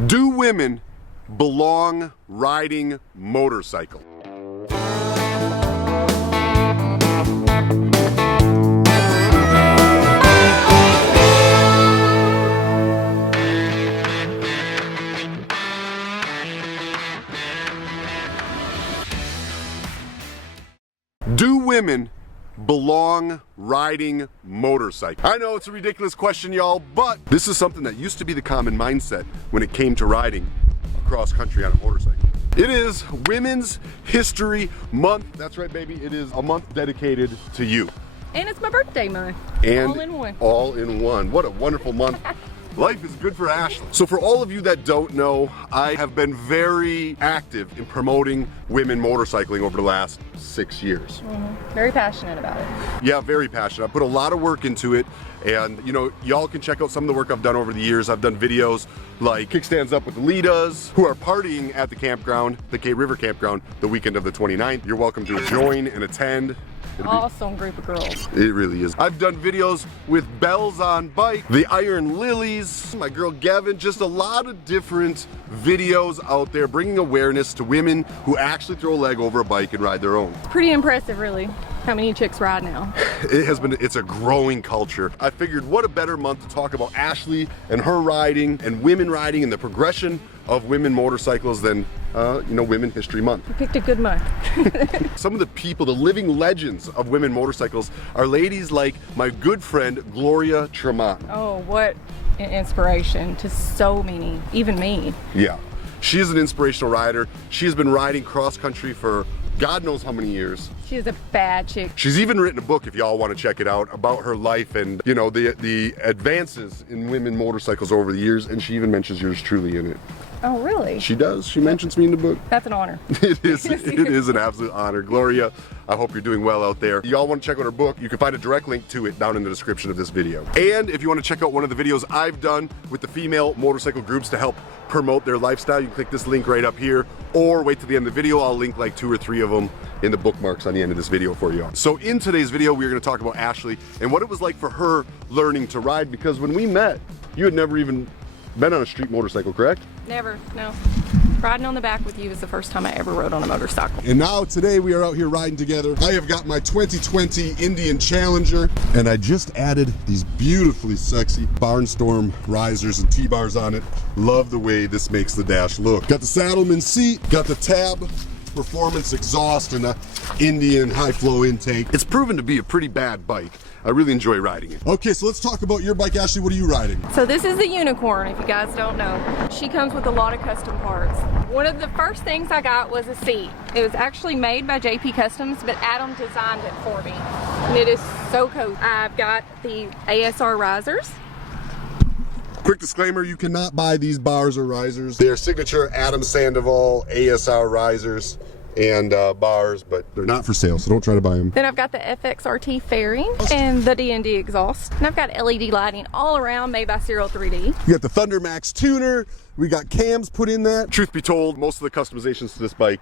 Do women belong riding motorcycle? Do women belong riding motorcycle? I know it's a ridiculous question, y'all, but this is something that used to be the common mindset when it came to riding across country on a motorcycle. It is Women's History Month. That's right, baby. It is a month dedicated to you. And it's my birthday month. And all in one. All in one. What a wonderful month. Life is good for Ashley. So for all of you that don't know, I have been very active in promoting women motorcycling over the last 6 years. Very passionate about it. Yeah, very passionate. I put a lot of work into it, and you know, y'all can check out some of the work I've done over the years. I've done videos like Kickstands Up with the Litas, who are partying at the campground, the K River campground, the weekend of the 29th. You're welcome to join and attend. Awesome group of girls. It really is. I've done videos with Bells on Bike, the Iron Lilies, my girl Gavin, just a lot of different videos out there bringing awareness to women who actually throw a leg over a bike and ride their own. It's pretty impressive, really, how many chicks ride now. It's a growing culture. I figured what a better month to talk about Ashley and her riding and women riding and the progression of women motorcycles than Women History Month. You picked a good month. Some of the people, the living legends of women motorcycles are ladies like my good friend Gloria Tremont. Oh, what an inspiration to so many, even me. Yeah, she is an inspirational rider. She has been riding cross country for God knows how many years. She is a bad chick. She's even written a book, if y'all want to check it out, about her life and the advances in women motorcycles over the years, and she even mentions yours truly in it. Oh, really? She does. She mentions me in the book. That's an honor. It is an absolute honor. Gloria, I hope you're doing well out there. Y'all want to check out her book, you can find a direct link to it down in the description of this video. And if you want to check out one of the videos I've done with the female motorcycle groups to help promote their lifestyle, you can click this link right up here, or wait till the end of the video. I'll link like 2 or 3 of them in the bookmarks on the end of this video for you. So in today's video, we're going to talk about Ashley and what it was like for her learning to ride, because when we met, you had never even been on a street motorcycle, correct? Never, no. Riding on the back with you was the first time I ever rode on a motorcycle. And now today we are out here riding together. I have got my 2020 Indian Challenger, and I just added these beautifully sexy Barnstorm risers and T-bars on it. Love the way this makes the dash look. Got the Saddleman seat, got the tab performance exhaust, and the Indian high flow intake. It's proven to be a pretty bad bike. I really enjoy riding it. Okay, so let's talk about your bike, Ashley. What are you riding? So this is the Unicorn, if you guys don't know. She comes with a lot of custom parts. One of the first things I got was a seat. It was actually made by JP Customs, but Adam designed it for me. And it is so cool. I've got the ASR risers. Quick disclaimer, you cannot buy these bars or risers. They are signature Adam Sandoval ASR risers and bars, but they're not for sale, so don't try to buy them. Then I've got the FXRT fairing and the D&D exhaust. And I've got LED lighting all around made by Serial 3D. You got the Thunder Max tuner. We got cams put in that. Truth be told, most of the customizations to this bike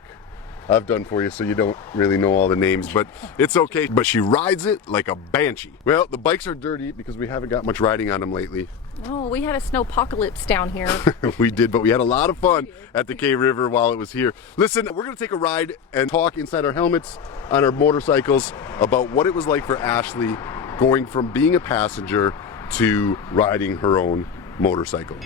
I've done for you, so you don't really know all the names, but it's okay. But she rides it like a banshee. Well, the bikes are dirty because we haven't got much riding on them lately. Oh, we had a snowpocalypse down here. We did, but we had a lot of fun at the K River while it was here. Listen, we're gonna take a ride and talk inside our helmets on our motorcycles about what it was like for Ashley going from being a passenger to riding her own motorcycle.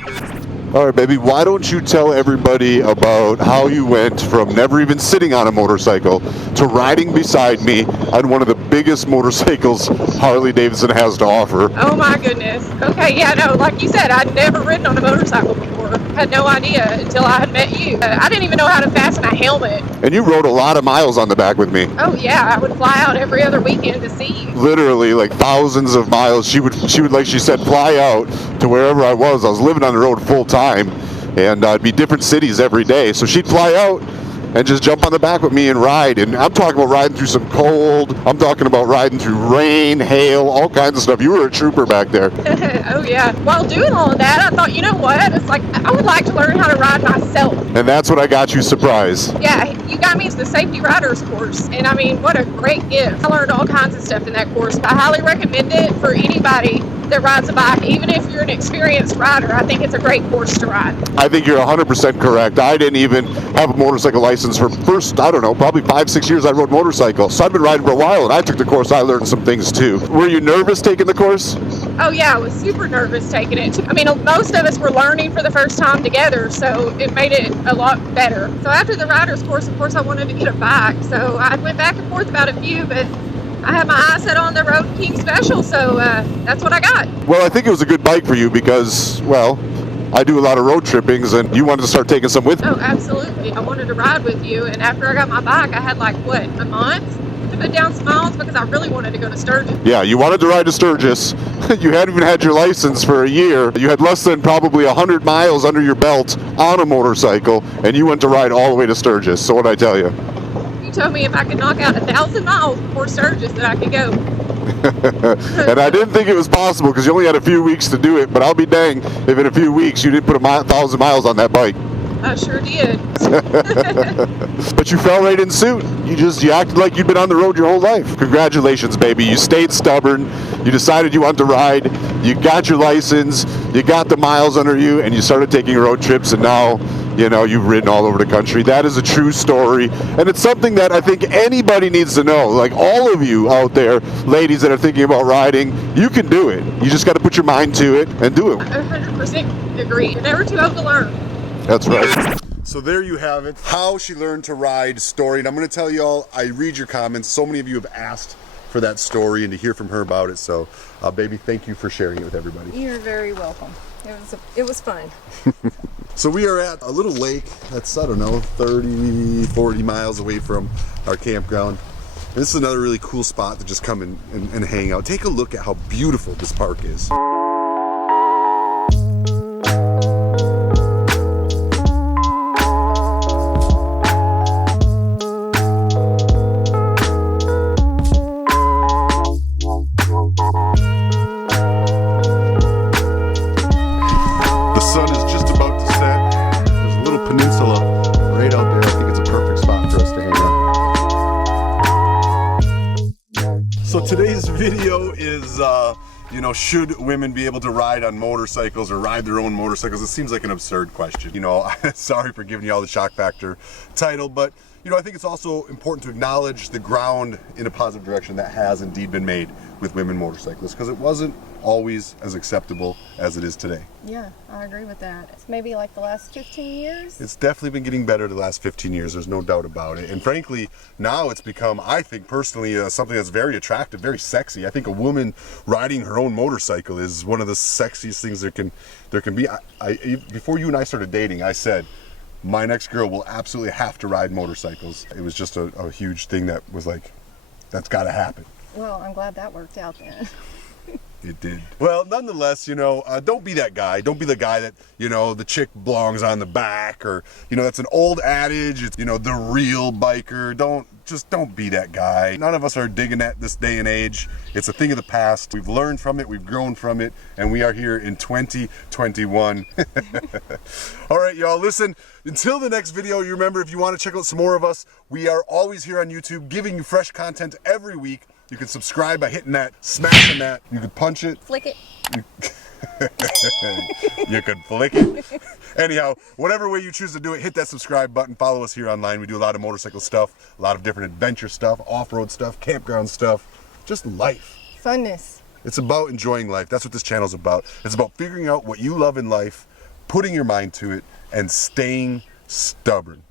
All right, baby, why don't you tell everybody about how you went from never even sitting on a motorcycle to riding beside me on one of the biggest motorcycles Harley Davidson has to offer. Oh my goodness. Okay, yeah, no, like you said, I'd never ridden on a motorcycle before. Had no idea until I had met you. I didn't even know how to fasten a helmet. And you rode a lot of miles on the back with me. Oh yeah, I would fly out every other weekend to see you. Literally, like thousands of miles. She would, like she said, fly out to wherever I was. I was living on the road full time, and it'd be different cities every day. So she'd fly out and just jump on the back with me and ride. And I'm talking about riding through some cold. I'm talking about riding through rain, hail, all kinds of stuff. You were a trooper back there. Oh yeah. While doing all of that, I thought, you know what? It's like, I would like to learn how to ride myself. myself. And that's what I got you, surprise. Yeah, you got me to the safety riders course, and I mean, what a great gift. I learned all kinds of stuff in that course. I highly recommend it for anybody that rides a bike, even if you're an experienced rider. I think it's a great course to ride. I think you're 100% correct. I didn't even have a motorcycle license for first, I don't know, probably 5-6 years I rode motorcycles. So I've been riding for a while, and I took the course. I learned some things too. Were you nervous taking the course? Oh yeah, I was super nervous taking it. I mean, most of us were learning for the first time together, so it made it a lot better. So after the rider's course, of course, I wanted to get a bike. So I went back and forth about a few, but I had my eyes set on the Road King Special, so that's what I got. Well, I think it was a good bike for you because, well, I do a lot of road trippings, and you wanted to start taking some with me. Oh, absolutely. I wanted to ride with you, and after I got my bike, I had like, what, a month to put down some miles because I really wanted to go to Sturgis. Yeah, you wanted to ride to Sturgis. You hadn't even had your license for a year. You had less than probably 100 miles under your belt on a motorcycle, and you went to ride all the way to Sturgis. So what'd I tell you? You told me if I could knock out 1,000 miles before Sturgis that I could go. And I didn't think it was possible because you only had a few weeks to do it, but I'll be dang if in a few weeks you didn't put 1,000 miles on that bike. I sure did. But you fell right in suit. You acted like you'd been on the road your whole life. Congratulations, baby. You stayed stubborn. You decided you wanted to ride. You got your license. You got the miles under you, and you started taking road trips, and now, you know, you've ridden all over the country. That is a true story, and it's something that I think anybody needs to know. Like all of you out there, ladies that are thinking about riding, you can do it. You just got to put your mind to it and do it. 100% agree. You're never too old to learn. That's right. So there you have it, how she learned to ride story. And I'm going to tell you all, I read your comments. So many of you have asked for that story and to hear from her about it. So, baby, thank you for sharing it with everybody. You're very welcome. It was fun. So we are at a little lake that's, I don't know, 30, 40 miles away from our campground. And this is another really cool spot to just come and hang out. Take a look at how beautiful this park is. So today's video is, you know, should women be able to ride on motorcycles or ride their own motorcycles? It seems like an absurd question. You know, sorry for giving you all the shock factor title, but, you know, I think it's also important to acknowledge the ground in a positive direction that has indeed been made with women motorcyclists, because it wasn't always as acceptable as it is today. Yeah, I agree with that. It's maybe like the last 15 years. It's definitely been getting better the last 15 years. There's no doubt about it. And frankly, now it's become, I think personally, something that's very attractive, very sexy. I think a woman riding her own motorcycle is one of the sexiest things there can be. Before you and I started dating, I said, my next girl will absolutely have to ride motorcycles. It was just a huge thing that was like, that's got to happen. Well, I'm glad that worked out then. It did. Well, nonetheless, you know, don't be that guy. Don't be the guy that, you know, the chick belongs on the back, or, you know, that's an old adage. It's, you know, the real biker. Don't be that guy. None of us are digging at this day and age. It's a thing of the past. We've learned from it. We've grown from it. And we are here in 2021. All right, y'all, listen, until the next video, you remember, if you want to check out some more of us, we are always here on YouTube giving you fresh content every week. You can subscribe by hitting that, smashing that. You can punch it. Flick it. You could flick it. Anyhow, whatever way you choose to do it, hit that subscribe button. Follow us here online. We do a lot of motorcycle stuff, a lot of different adventure stuff, off-road stuff, campground stuff, just life. Funness. It's about enjoying life. That's what this channel is about. It's about figuring out what you love in life, putting your mind to it, and staying stubborn.